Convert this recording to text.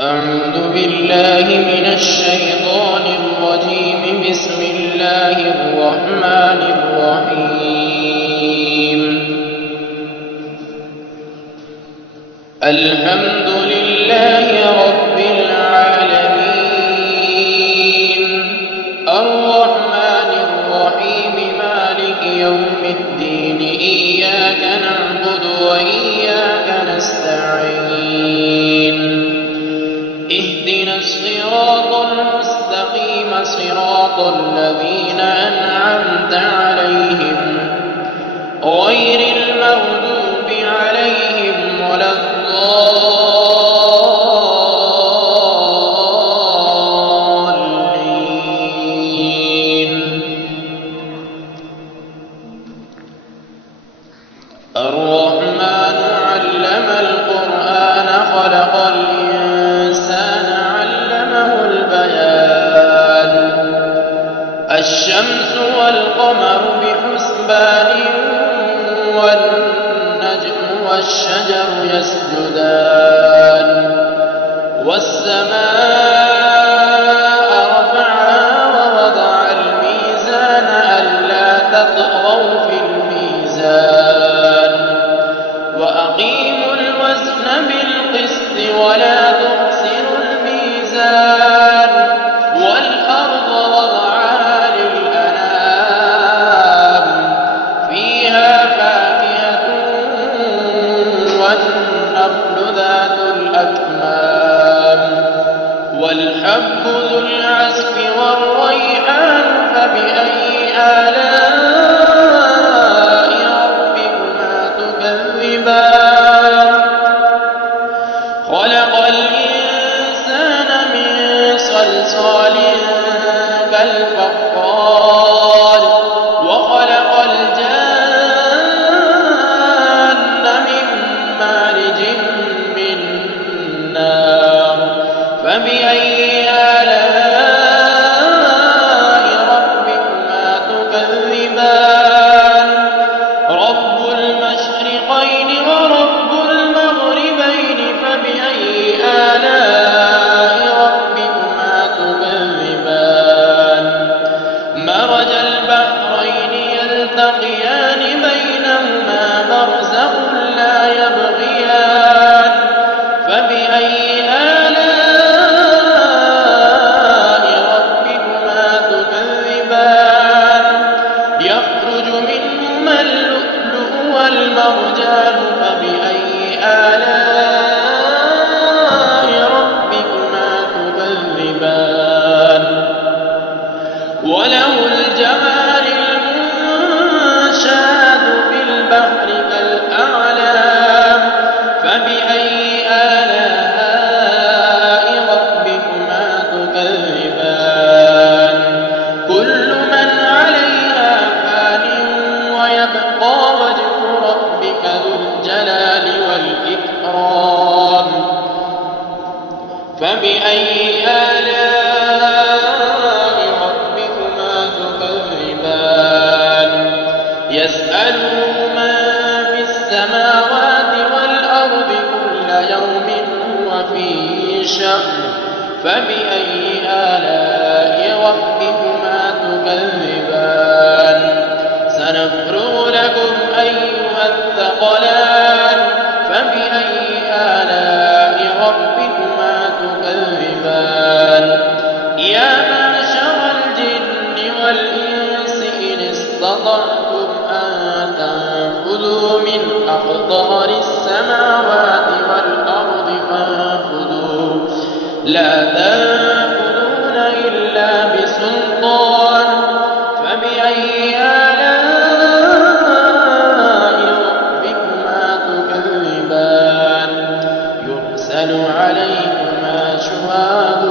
أعوذ بالله من الشيطان الرجيم. بسم الله الرحمن الرحيم. الحمد لله رب العالمين، الرحمن الرحيم، مالك يوم الدين. إياك نعبد وإياك نستعين. اهدنا الصراط المستقيم، صراط الذين أنعمت عليهم غير المغضوب عليهم ولا الضالين. الرحمن علم القرآن، خلق الإنسان، علمه البيان. الشمس والقمر بحسبان، والنجم والشجر يسجدان. والسماء رفعها ووضع الميزان ألا تطغوا في الميزان، وأقيموا الوزن بالقسط ولا تخسروا الميزان. والأرض وضعها للأنام، فيها فاكهة والنخل ذات الأكمام، والحب ذو العصف والريحان. فبأي آلاء ربكما تكذبان؟ خلق الإنسان من صلصال كالفخار، وخلق الجان من مارج من نار. فبأي آلاء ربكما تكذبان؟ رب المشرقين ورب المغربين. فبأي آلاء ربكما تكذبان؟ مرج البحرين يلتقيان، بينهما برزخ لا يبغيان. فبأي آلاء ربكما تكذبان؟ يخرج منهما اللؤلؤ والمرجان. فبأي آلاء ربكما تكذبان؟ وله الجوار المنشآت في البحر كالأعلام. فبأي آلاء ربكما تكذبان؟ كل من عليها فان، ويبقى وجه ربك ذو الجلال والإكرام. فبأي آلاء ربكما تكذبان؟ يسأله من في السماوات والأرض كل يوم هو في شأن. فبأي آلاء ربكما تكذبان؟ سنفرغ لكم أيها الثقلان. فبأي آلاء ربكما تكذبان؟ يا معشر الجن والإنس إن استطعتم أن تنفذوا من أقطار السماوات والأرض فانفذوا، لا تنفذون إلا بسلطان.